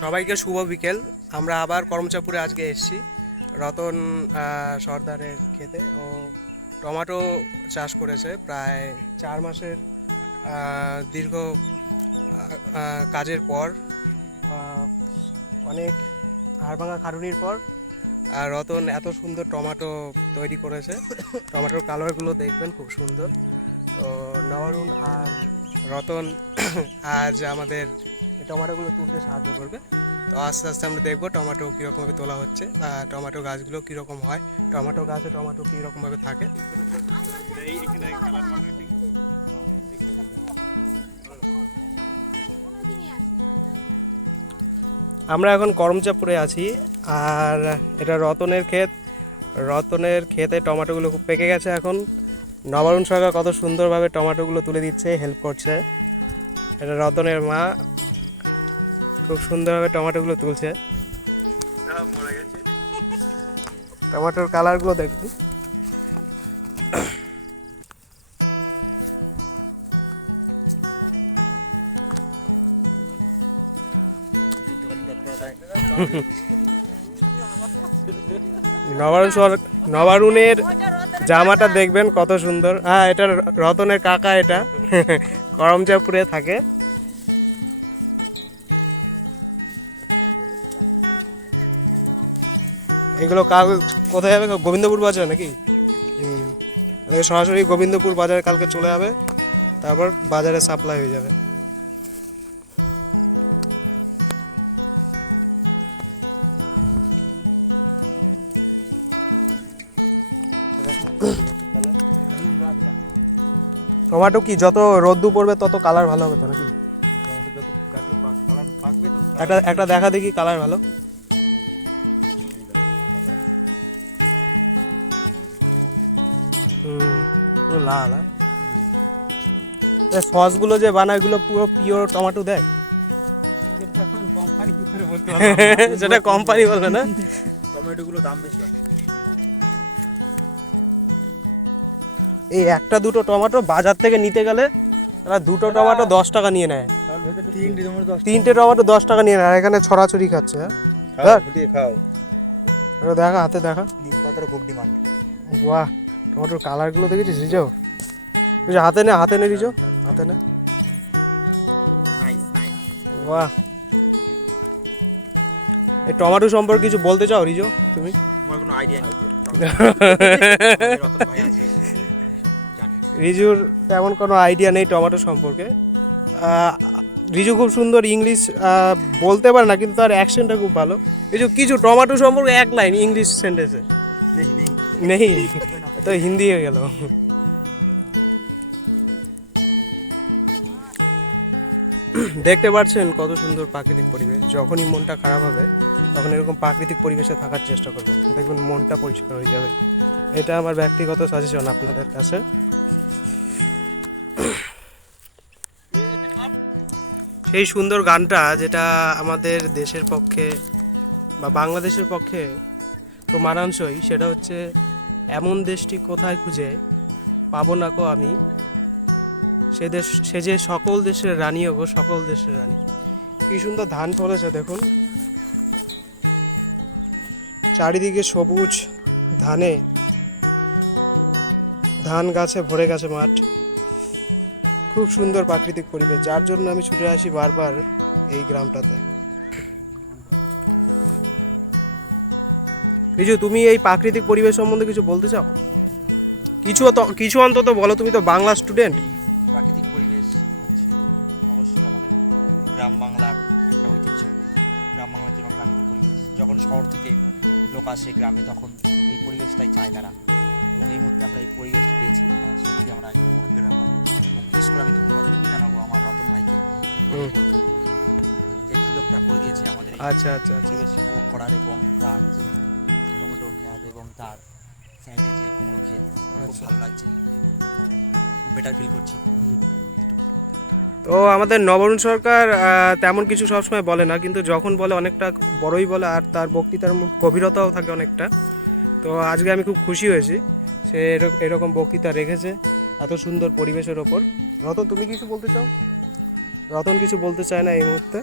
সবাইকে শুভ বিকেল। আমরা আবার করমচাপুরে আজকে এসেছি রতন সর্দারের ক্ষেতে। ও টমেটো চাষ করেছে প্রায় 4 মাসের দীর্ঘ কাজের পর, অনেক হাড়ভাঙা খাটুনির পর রতন এত সুন্দর টমেটো তৈরি করেছে। টমেটোর কালারগুলো দেখবেন খুব সুন্দর। তো নবরুণ আর রতন আজ আমাদের এই টমেটোগুলো তুলতে সাহায্য করবে। তো আস্তে আস্তে আমরা দেখবো টমেটো কীরকমভাবে তোলা হচ্ছে বা টমেটো গাছগুলো কীরকম হয়, টমেটো গাছে টমেটো কীরকমভাবে থাকে। আমরা এখন করমচাপুরে আছি, আর এটা রতনের ক্ষেত। রতনের ক্ষেতে টমেটোগুলো খুব পেকে গেছে এখন। নবরুণ সরকার কত সুন্দরভাবে টমেটোগুলো তুলে দিচ্ছে, হেল্প করছে। এটা রতনের মা খুব সুন্দরভাবে টমেটোগুলো তুলছে। টমেটোর কালারগুলো দেখুন। নবরুণের জামাটা দেখবেন কত সুন্দর। হ্যাঁ, এটা রতনের কাকা, এটা করমচাপুরে থাকে। এগুলো কাল কোথায় যাবে? গোবিন্দপুর বাজার নাকি? সরাসরি গোবিন্দপুর বাজারে কালকে চলে যাবে, তারপর বাজারে সাপ্লাই হয়ে যাবে। টমেটো কি যত রোদ্দু পড়বে তত কালার ভালো হবে তো নাকি? একটা একটা দেখা দেখি কালার ভালো। পুরো লাল। হ্যাঁ, সসগুলো যে বানায় এগুলো পুরো পিওর টমেটো দেয়? সেটা কোম্পানি বলবে না। টমেটোগুলো দাম বেশি। এই একটা দুটো টমেটো বাজার থেকে নিতে গেলে তারা দুটো টমেটো 10 টাকা নিয়ে নেয়, 3টে টমেটো 10 টাকা নিয়ে নেয়। আর এখানে ছড়াছড়ি খাচ্ছে। হ্যাঁ, খাও। দেখা, হাতে দেখা। নিম পাতার খুব ডিমান্ড। বাহ, টমেটোর কালারগুলো দেখেছিস রিজো? হাতে নে, হাতে নে রিজো, হাতে নে। বাহ, এই টমেটো সম্পর্কে কিছু বলতে চাও রিজো তুমি? আমার কোনো আইডিয়া নেই। রিজুর তেমন কোনো আইডিয়া নেই টমেটো সম্পর্কে। রিজু খুব সুন্দর ইংলিশ বলতে পারে না, কিন্তু তার অ্যাকসেন্টটা খুব ভালো। রিজু কিছু টমেটো সম্পর্কে এক লাইন ইংলিশ সেন্টেন্সে। নেই তো হিন্দি হয়ে গেল। দেখতে পাচ্ছেন কত সুন্দর প্রাকৃতিক পরিবেশ। যখনই মনটা খারাপ হবে তখন এরকম প্রাকৃতিক পরিবেশে থাকার চেষ্টা করবেন, দেখবেন মনটা পরিষ্কার হয়ে যাবে। এটা আমার ব্যক্তিগত সাজেশন আপনাদের কাছে। সেই সুন্দর গানটা যেটা আমাদের দেশের পক্ষে বা বাংলাদেশের পক্ষে তো মানানসই, সেটা হচ্ছে এমন দেশটি কোথায় খুঁজে পাবো না কো আমি, সে যে সকল দেশের রানী গো, সকল দেশের রানী। কি সুন্দর ধান ফলেছে দেখুন, চারিদিকে সবুজ ধানে, ধান গাছে ভরে গেছে মাঠ। খুব সুন্দর প্রাকৃতিক পরিবেশ, যার জন্য আমি ছুটে আসি বারবার এই গ্রামটাতে। রিজু, তুমি এই প্রাকৃতিক পরিবেশ সম্বন্ধে কিছু বলতে চাও? কিছু অন্তত বলো, তুমি তো বাংলা স্টুডেন্ট। প্রাকৃতিক পরিবেশ হচ্ছে অবশ্যই আমাদের গ্রাম বাংলার একটা ঐতিহ্য। গ্রাম বাংলার যে প্রাকৃতিক পরিবেশ, যখন শহর থেকে লোক আসে গ্রামে তখন এই পরিবেশটাই চায় তারা, এবং এই মুহূর্তে আমরা এই পরিবেশটা পেয়েছি। সত্যি আমরা একদম ভাগ্যের ব্যাপার। এবং বিশেষ করে আমি ধন্যবাদ জানাবো আমার রতন ভাইকে, যে এই সুযোগটা করে দিয়েছে আমাদের আচ্ছা আচ্ছা পরিবেশ উপভোগ করার, এবং তার যে টমেটো ক্ষেত এবং তার সাইডে যে কুমড়ো ক্ষেত, খুব ভালো লাগছে, খুব বেটার ফিল করছি। তো আমাদের নবরুণ সরকার তেমন কিছু সবসময় বলে না, কিন্তু যখন বলে অনেকটা বড়ই বলে, আর তার বক্তৃতার গভীরতাও থাকে অনেকটা। তো আজকে আমি খুব খুশি হয়েছি সে এরকম বক্তৃতা রেখেছে এত সুন্দর পরিবেশের ওপর। রতন, তুমি কিছু বলতে চাও? রতন কিছু বলতে চায় না এই মুহূর্তে।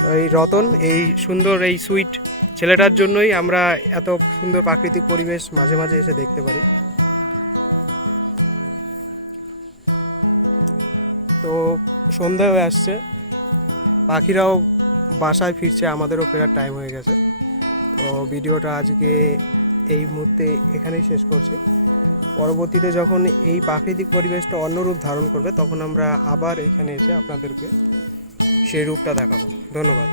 তো এই রতন, এই সুন্দর এই সুইট ছেলেটার জন্যই আমরা এত সুন্দর প্রাকৃতিক পরিবেশ মাঝে মাঝে এসে দেখতে পারি। তো সন্ধ্যা হয়ে আসছে, পাখিরাও বাসায় ফিরছে, আমাদেরও ফেরার টাইম হয়ে গেছে। তো ভিডিওটা আজকে এই মুহূর্তে এখানেই শেষ করছি। পরবর্তীতে যখন এই প্রাকৃতিক পরিবেশটা অন্য রূপ ধারণ করবে তখন আমরা আবার এখানে এসে আপনাদেরকে সেই রূপটা দেখাবো। ধন্যবাদ।